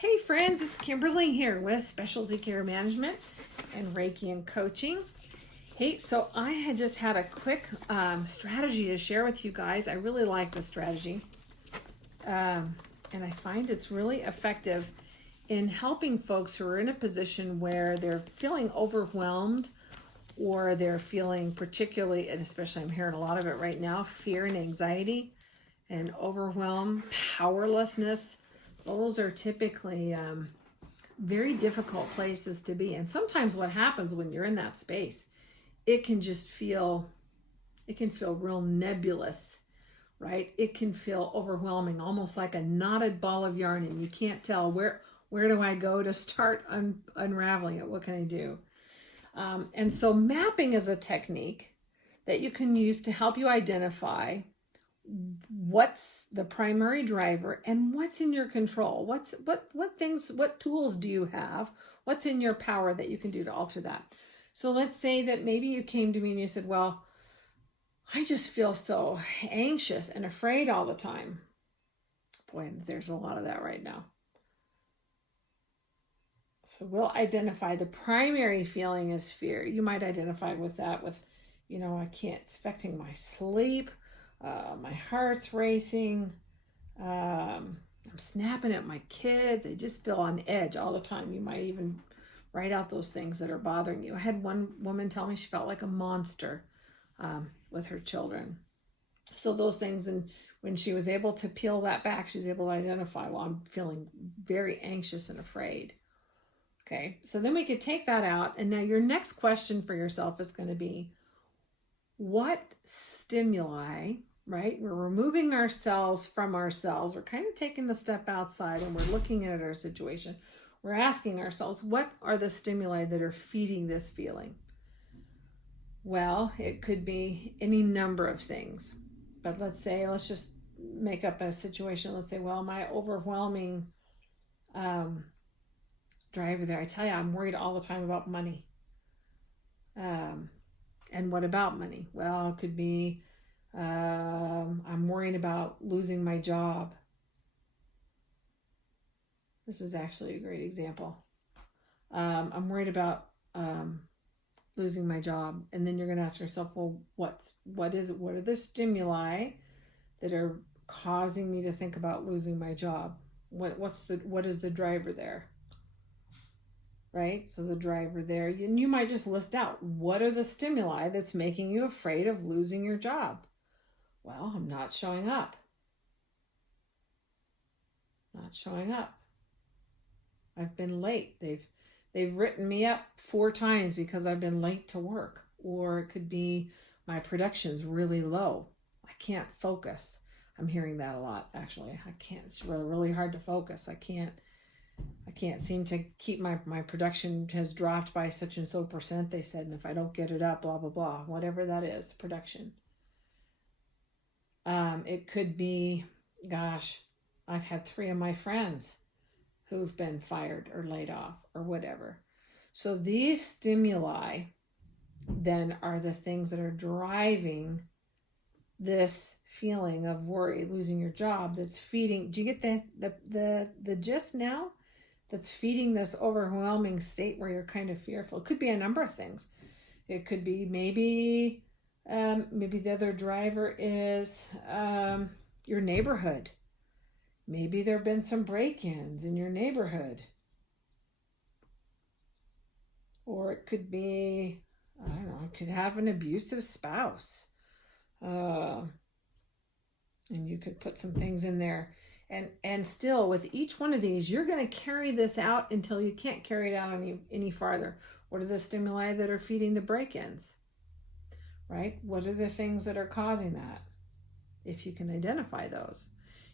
Hey friends, it's Kimberly here with Specialty Care Management and Reiki and Coaching. Hey, so I had just had a quick strategy to share with you guys. I really like this strategy, and I find it's really effective in helping folks who are in a position where they're feeling overwhelmed or they're feeling particularly, and especially I'm hearing a lot of it right now, fear and anxiety and overwhelm, powerlessness. Those are typically very difficult places to be. And sometimes what happens when you're in that space, it can feel real nebulous, right? It can feel overwhelming, almost like a knotted ball of yarn, and you can't tell where do I go to start unraveling it? What can I do? And so mapping is a technique that you can use to help you identify what's the primary driver and what's in your control. What tools do you have? What's in your power that you can do to alter that? So let's say that maybe you came to me and you said, well, I just feel so anxious and afraid all the time. Boy, there's a lot of that right now. So we'll identify the primary feeling is fear. You might identify with that with, it's affecting my sleep. My heart's racing. I'm snapping at my kids. I just feel on edge all the time. You might even write out those things that are bothering you. I had one woman tell me she felt like a monster with her children. So those things, and when she was able to peel that back, she's able to identify, well, I'm feeling very anxious and afraid. Okay, so then we could take that out. And now your next question for yourself is going to be, what stimuli, right? We're removing ourselves from ourselves. We're kind of taking a step outside and we're looking at our situation. We're asking ourselves, what are the stimuli that are feeding this feeling? Well, it could be any number of things. But let's just make up a situation. Let's say, well, my overwhelming driver there, I tell you, I'm worried all the time about money. And what about money? Well, it could be I'm worrying about losing my job. This is actually a great example. I'm worried about losing my job. And then you're going to ask yourself, well, what is it? What are the stimuli that are causing me to think about losing my job? What is the driver there? Right? So the driver there, and you might just list out, what are the stimuli that's making you afraid of losing your job? Well, I'm not showing up. Not showing up. I've been late. They've written me up 4 times because I've been late to work. Or it could be my production's really low. I can't focus. I'm hearing that a lot, actually. I can't. It's really hard to focus. I can't seem to keep my production has dropped by such and so percent, they said, and if I don't get it up, blah, blah, blah, whatever that is, production. It could be, gosh, I've had 3 of my friends who've been fired or laid off or whatever. So these stimuli then are the things that are driving this feeling of worry, losing your job, that's feeding. Do you get the gist now? That's feeding this overwhelming state where you're kind of fearful. It could be a number of things. It could be maybe the other driver is your neighborhood. Maybe there have been some break-ins in your neighborhood. Or it could be, I don't know, it could have an abusive spouse. And you could put some things in there. And still, with each one of these, you're going to carry this out until you can't carry it out any farther. What are the stimuli that are feeding the break-ins? Right? What are the things that are causing that? If you can identify those.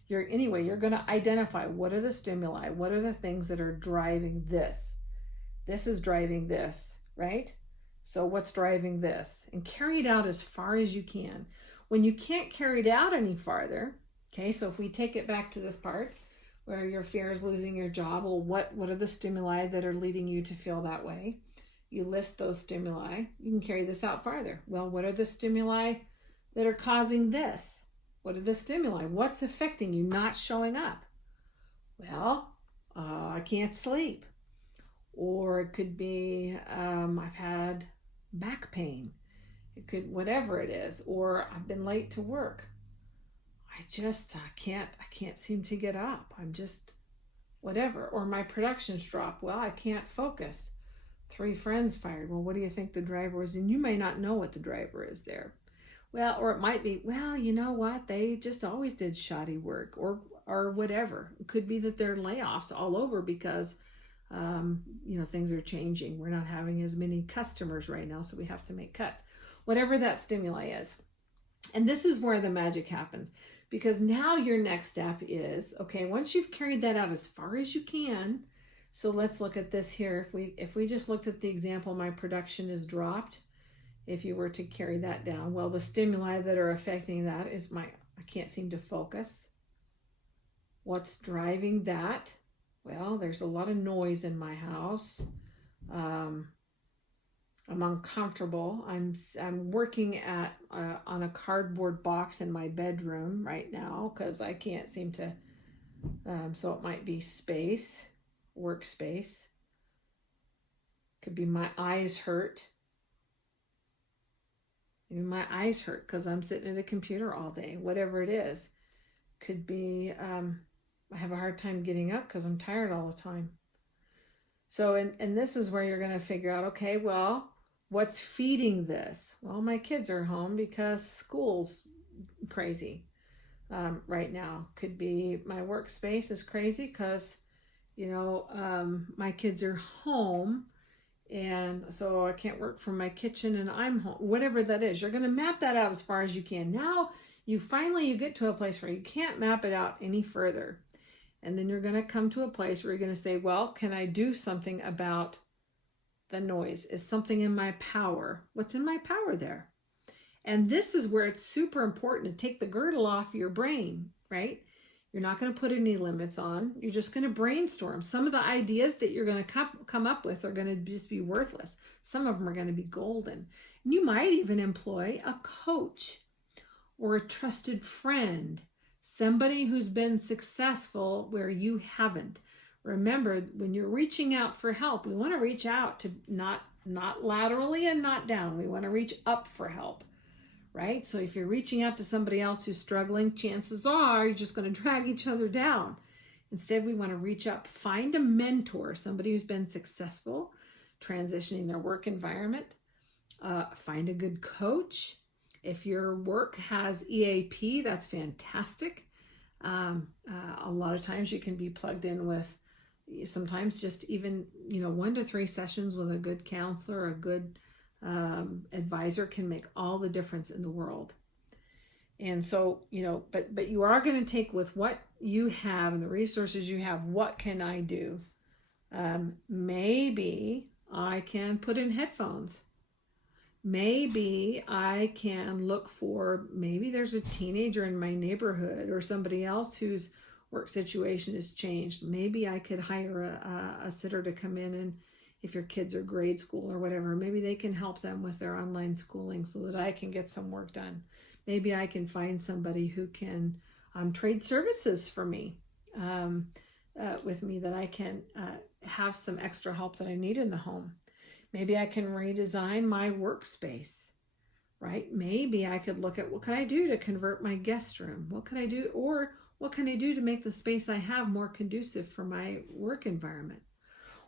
You're going to identify what are the stimuli, what are the things that are driving this. This is driving this, right? So what's driving this? And carry it out as far as you can. When you can't carry it out any farther, okay, so if we take it back to this part where your fear is losing your job, well, what are the stimuli that are leading you to feel that way? You list those stimuli. You can carry this out farther. Well, what are the stimuli that are causing this? What are the stimuli? What's affecting you not showing up? Well, I can't sleep. Or it could be I've had back pain. It could, whatever it is. Or I've been late to work. I can't seem to get up. I'm just whatever. Or my production's dropped. Well, I can't focus. 3 friends fired. Well, what do you think the driver was? And you may not know what the driver is there. Well, or it might be, well, you know what? They just always did shoddy work, or whatever. It could be that there are layoffs all over because things are changing. We're not having as many customers right now, so we have to make cuts. Whatever that stimuli is. And this is where the magic happens, because now your next step is, okay, once you've carried that out as far as you can. So let's look at this here. If we just looked at the example, my production is dropped. If you were to carry that down, well, the stimuli that are affecting that is I can't seem to focus. What's driving that? Well, there's a lot of noise in my house. I'm uncomfortable. I'm working on a cardboard box in my bedroom right now because I can't seem to. So it might be space, workspace. Could be my eyes hurt. Maybe my eyes hurt because I'm sitting at a computer all day. Whatever it is, could be I have a hard time getting up because I'm tired all the time. So, and this is where you're going to figure out, okay, well, what's feeding this? Well, my kids are home because school's crazy right now. Could be my workspace is crazy because, my kids are home. And so I can't work from my kitchen and I'm home. Whatever that is, you're going to map that out as far as you can. Now you get to a place where you can't map it out any further. And then you're going to come to a place where you're going to say, well, can I do something about the noise? Is something in my power? What's in my power there? And this is where it's super important to take the girdle off your brain, right? You're not going to put any limits on. You're just going to brainstorm. Some of the ideas that you're going to come up with are going to just be worthless. Some of them are going to be golden. And you might even employ a coach or a trusted friend, somebody who's been successful where you haven't. Remember, when you're reaching out for help, we want to reach out to not laterally and not down. We want to reach up for help. Right? So if you're reaching out to somebody else who's struggling, chances are you're just going to drag each other down. Instead, we want to reach up, find a mentor, somebody who's been successful transitioning their work environment. Find a good coach. If your work has EAP, that's fantastic. A lot of times you can be plugged in with sometimes just even 1 to 3 sessions with a good counselor, a good advisor can make all the difference in the world. And so, but you are going to take with what you have and the resources you have, what can I do? Maybe I can put in headphones. Maybe I can look for, maybe there's a teenager in my neighborhood or somebody else whose work situation has changed. Maybe I could hire a sitter to come in, and if your kids are grade school or whatever, maybe they can help them with their online schooling so that I can get some work done. Maybe I can find somebody who can trade services for me, with me, that I can have some extra help that I need in the home. Maybe I can redesign my workspace, right? Maybe I could look at what can I do to convert my guest room? What can I do? Or what can I do to make the space I have more conducive for my work environment?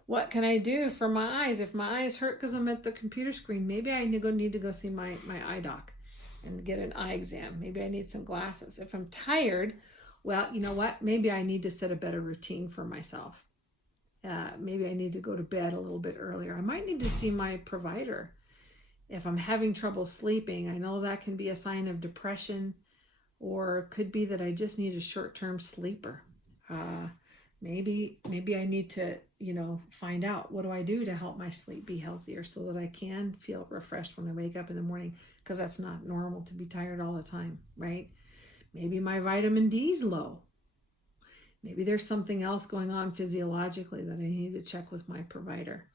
What can I do for my eyes? If my eyes hurt because I'm at the computer screen, maybe I need to go see my eye doc and get an eye exam. Maybe I need some glasses. If I'm tired, well, you know what? Maybe I need to set a better routine for myself. Maybe I need to go to bed a little bit earlier. I might need to see my provider. If I'm having trouble sleeping, I know that can be a sign of depression, or it could be that I just need a short-term sleeper. Maybe I need to, find out what do I do to help my sleep be healthier so that I can feel refreshed when I wake up in the morning, because that's not normal to be tired all the time, right? Maybe my vitamin D's low. Maybe there's something else going on physiologically that I need to check with my provider.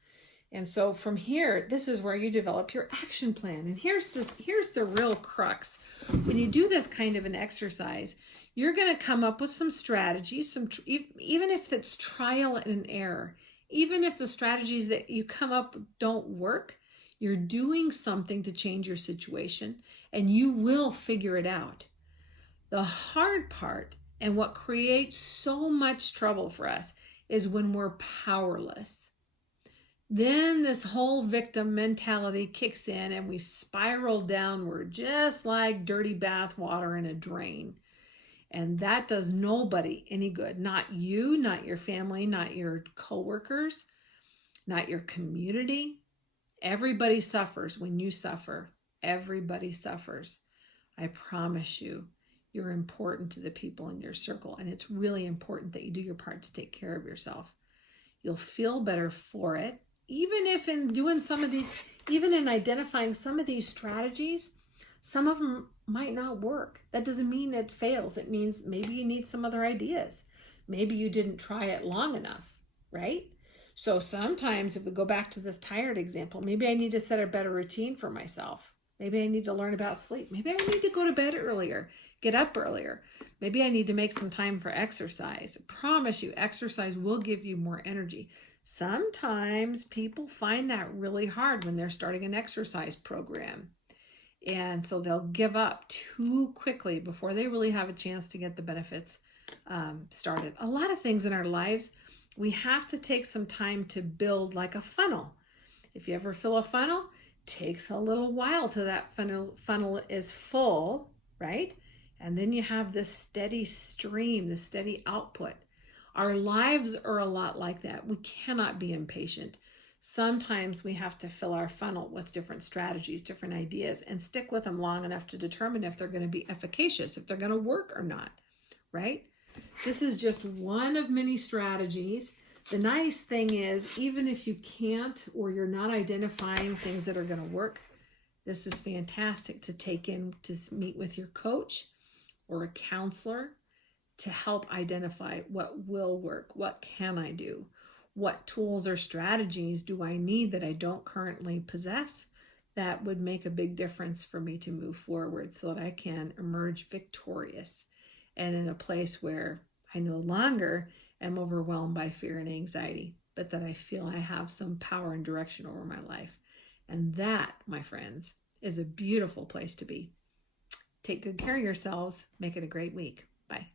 And so from here, this is where you develop your action plan. And here's the real crux. When you do this kind of an exercise, You're going to come up with some strategies, even if it's trial and error, even if the strategies that you come up don't work, you're doing something to change your situation and you will figure it out. The hard part and what creates so much trouble for us is when we're powerless. Then this whole victim mentality kicks in and we spiral downward just like dirty bath water in a drain. And that does nobody any good. Not you, not your family, not your coworkers, not your community. Everybody suffers when you suffer. Everybody suffers. I promise you, you're important to the people in your circle. And it's really important that you do your part to take care of yourself. You'll feel better for it. Even if in doing some of these, even in identifying some of these strategies, some of them might not work. That doesn't mean it fails. It means maybe you need some other ideas. Maybe you didn't try it long enough, right? So sometimes if we go back to this tired example, maybe I need to set a better routine for myself. Maybe I need to learn about sleep. Maybe I need to go to bed earlier, get up earlier. Maybe I need to make some time for exercise. I promise you, exercise will give you more energy. Sometimes people find that really hard when they're starting an exercise program. And so they'll give up too quickly before they really have a chance to get the benefits started. A lot of things in our lives, we have to take some time to build like a funnel. If you ever fill a funnel, it takes a little while till that funnel is full, right? And then you have this steady stream, this steady output. Our lives are a lot like that. We cannot be impatient. Sometimes we have to fill our funnel with different strategies, different ideas, and stick with them long enough to determine if they're going to be efficacious, if they're going to work or not, right? This is just one of many strategies. The nice thing is, even if you can't or you're not identifying things that are going to work, this is fantastic to take in to meet with your coach or a counselor to help identify what will work, what can I do, what tools or strategies do I need that I don't currently possess that would make a big difference for me to move forward so that I can emerge victorious and in a place where I no longer am overwhelmed by fear and anxiety, but that I feel I have some power and direction over my life. And that, my friends, is a beautiful place to be. Take good care of yourselves. Make it a great week. Bye.